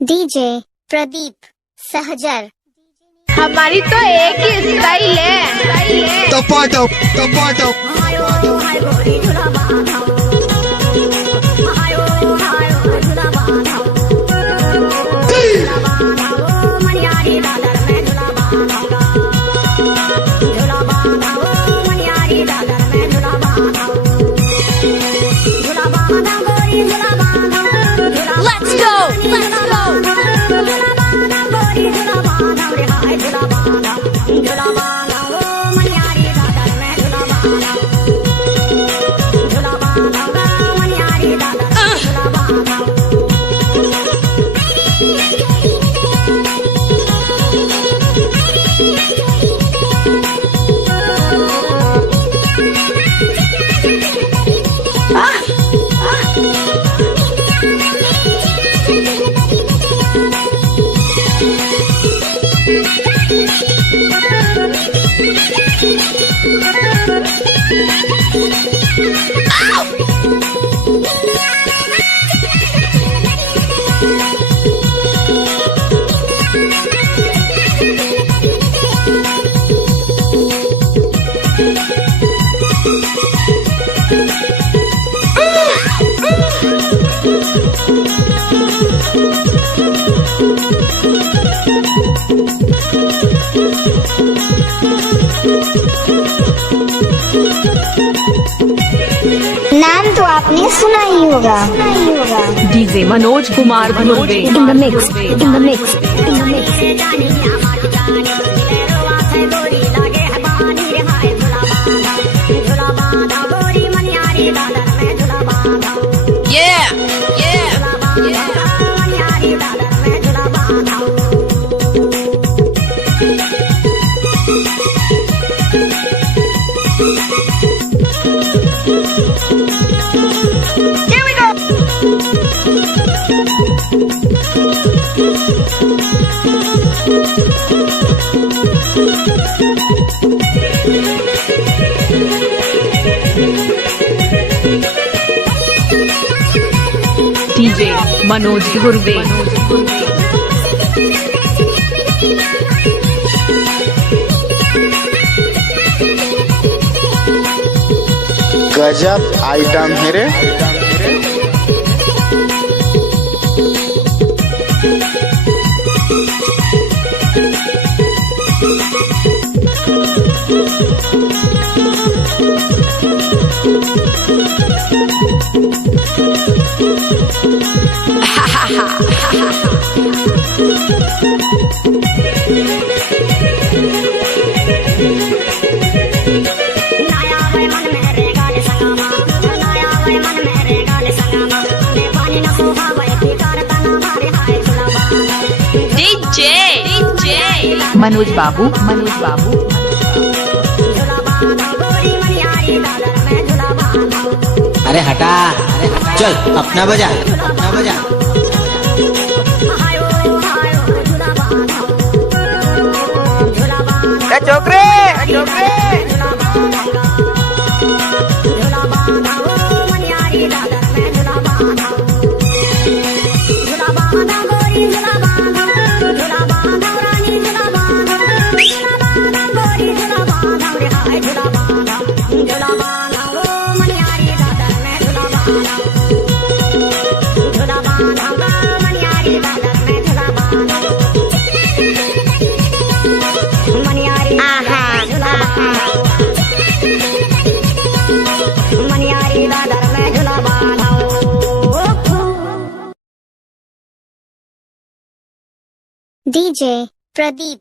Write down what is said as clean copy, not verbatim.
डीजे प्रदीप सहजर। हमारी तो एक ही स्टाइल है। टपाटप Let's go. नाम तो आपने सुना ही होगा। डीजे मनोज कुमार Dhurve in the mix, in the mix, in the mix. DJ Manoj धुर्वे गजब आइटम है रे। मनोज बाबू अरे हटा, चल अपना बजा। चोकरे डीजे प्रदीप